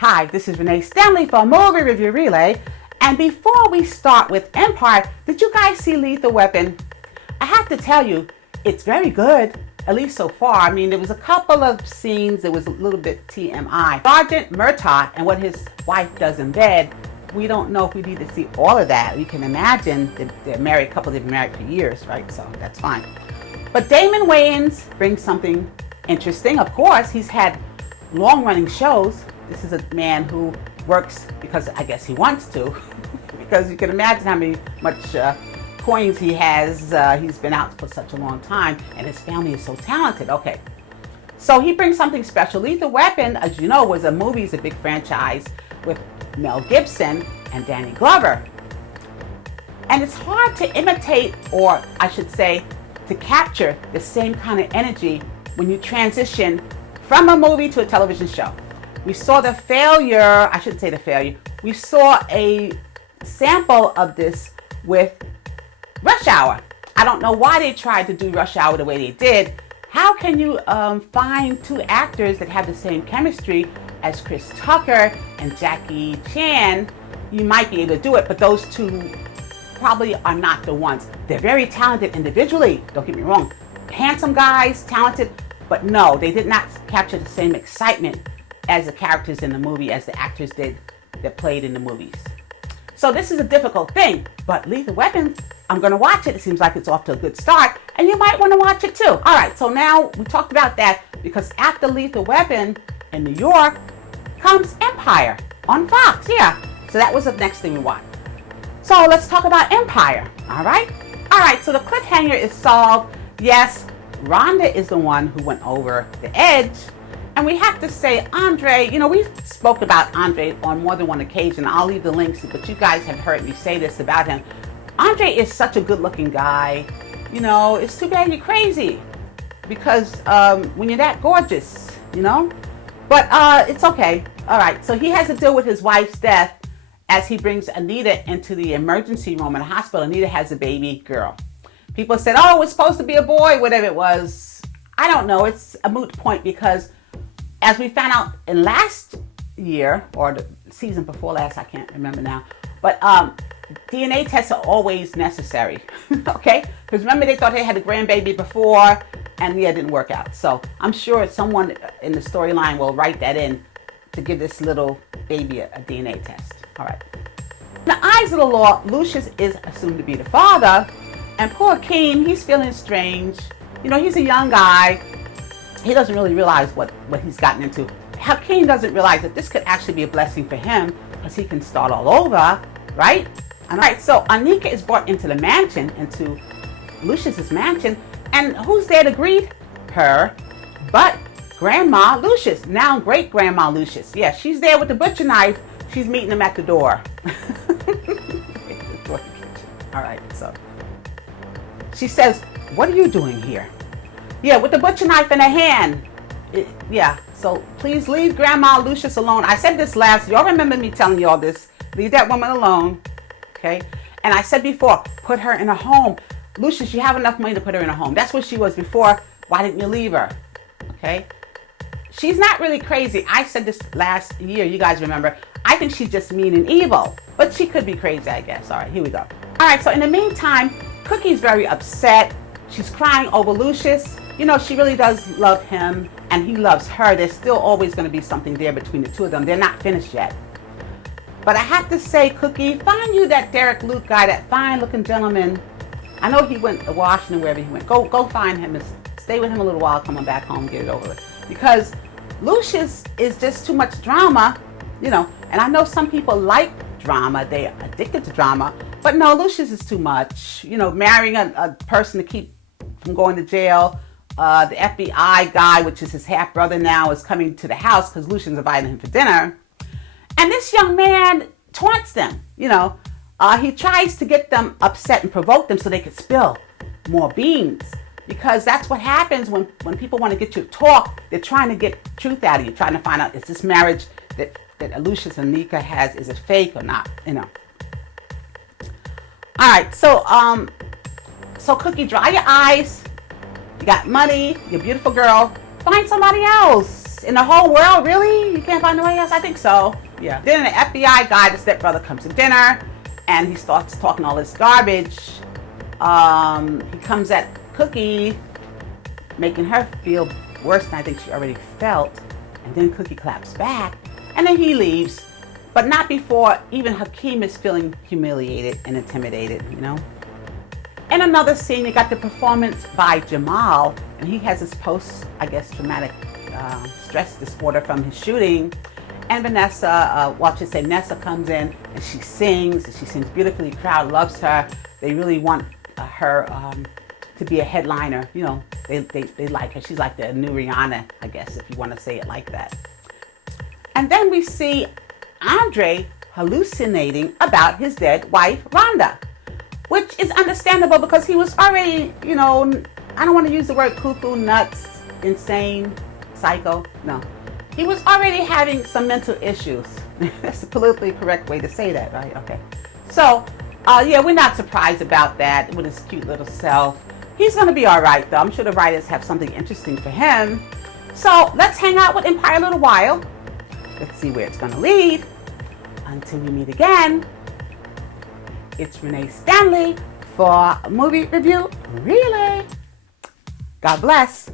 Hi, this is Renee Stanley for Movie Review Relay. And before we start with Empire, did you guys see Lethal Weapon? I have to tell you, it's very good, at least so far. I mean, there was a couple of scenes that was a little bit TMI. Sergeant Murtaugh and what his wife does in bed, we don't know if we need to see all of that. You can imagine that they're married, a couple they've been married for years, right? So that's fine. But Damon Wayans brings something interesting. Of course, he's had long-running shows. This is a man who works because I guess he wants to, because you can imagine how much coins he has. He's been out for such a long time, and his family is so talented. Okay, so he brings something special. Lethal Weapon, as you know, was a movie, it's a big franchise with Mel Gibson and Danny Glover. And it's hard to imitate, or I should say, to capture the same kind of energy when you transition from a movie to a television show. We saw the failure, I shouldn't say the failure, we saw a sample of this with Rush Hour. I don't know why they tried to do Rush Hour the way they did. How can you find two actors that have the same chemistry as Chris Tucker and Jackie Chan? You might be able to do it, but those two probably are not the ones. They're very talented individually, don't get me wrong. Handsome guys, talented, but no, they did not capture the same excitement as the characters in the movie as the actors did that played in the movies. So this is a difficult thing, but Lethal Weapon, I'm gonna watch it. It seems like it's off to a good start, and you might wanna watch it too. All right, so now we talked about that because after Lethal Weapon in New York comes Empire on Fox, yeah. So that was the next thing we watched. So let's talk about Empire, all right? All right, so the cliffhanger is solved. Yes, Rhonda is the one who went over the edge. And we have to say, Andre, you know, we spoke about Andre on more than one occasion. I'll leave the links, but you guys have heard me say this about him. Andre is such a good-looking guy. You know, it's too bad you're crazy because when you're that gorgeous, you know? But it's okay. All right, so he has to deal with his wife's death as he brings Anika into the emergency room in the hospital. Anika has a baby girl. People said, oh, it's supposed to be a boy, whatever it was. I don't know. It's a moot point because as we found out in last year, or the season before last, I can't remember now, but DNA tests are always necessary, okay? Because remember they thought they had a grandbaby before, and yeah, it didn't work out. So I'm sure someone in the storyline will write that in to give this little baby a DNA test. All right. In the eyes of the law, Lucious is assumed to be the father, and poor Hakeem, he's feeling strange. You know, he's a young guy. He doesn't really realize what he's gotten into. Hakeem doesn't realize that this could actually be a blessing for him because he can start all over, right? All right, so Anika is brought into the mansion, into Lucious's mansion, and who's there to greet her but Grandma Lucious, now great Grandma Lucious. Yeah, she's there with the butcher knife. She's meeting him at the door. All right, so she says, what are you doing here? Yeah, with the butcher knife in her hand. Yeah, so please leave Grandma Lucious alone. I said this last, y'all remember me telling y'all this. Leave that woman alone, okay? And I said before, put her in a home. Lucious, you have enough money to put her in a home. That's what she was before. Why didn't you leave her, okay? She's not really crazy. I said this last year, you guys remember. I think she's just mean and evil, but she could be crazy, I guess. All right, here we go. All right, so in the meantime, Cookie's very upset. She's crying over Lucious. You know, she really does love him, and he loves her. There's still always going to be something there between the two of them. They're not finished yet. But I have to say, Cookie, find you that Derek Luke guy, that fine-looking gentleman. I know he went to Washington, wherever he went. Go find him and stay with him a little while, come on back home, get it over with. Because Lucious is just too much drama, you know. And I know some people like drama. They're addicted to drama. But no, Lucious is too much. You know, marrying a person to keep from going to jail. The FBI guy, which is his half-brother now, is coming to the house because Lucian's inviting him for dinner. And this young man taunts them, you know. He tries to get them upset and provoke them so they could spill more beans. Because that's what happens when people want to get you to talk. They're trying to get truth out of you, trying to find out, is this marriage that Lucious and Anika has, is it fake or not, you know. All right, so Cookie, dry your eyes. You got money, you're a beautiful girl. Find somebody else. else in the whole world, really? You can't find nobody else? I think so. Yeah. Then the FBI guy, the stepbrother, comes to dinner, and he starts talking all this garbage. He comes at Cookie, making her feel worse than I think she already felt. And then Cookie claps back, and then he leaves. But not before even Hakeem is feeling humiliated and intimidated, you know? In another scene, you got the performance by Jamal, and he has this traumatic stress disorder from his shooting. And Vanessa, Nessa comes in, and she sings beautifully. The crowd loves her. They really want her to be a headliner. You know, they like her. She's like the new Rihanna, I guess, if you want to say it like that. And then we see Andre hallucinating about his dead wife, Rhonda, which is understandable because he was already, you know, I don't want to use the word cuckoo, nuts, insane, psycho. No. He was already having some mental issues. That's the politically correct way to say that, right? Okay. So, yeah, we're not surprised about that with his cute little self. He's going to be all right, though. I'm sure the writers have something interesting for him. So, let's hang out with Empire a little while. Let's see where it's going to lead. Until we meet again, it's Renee Stanley for Movie Review Relay. God bless.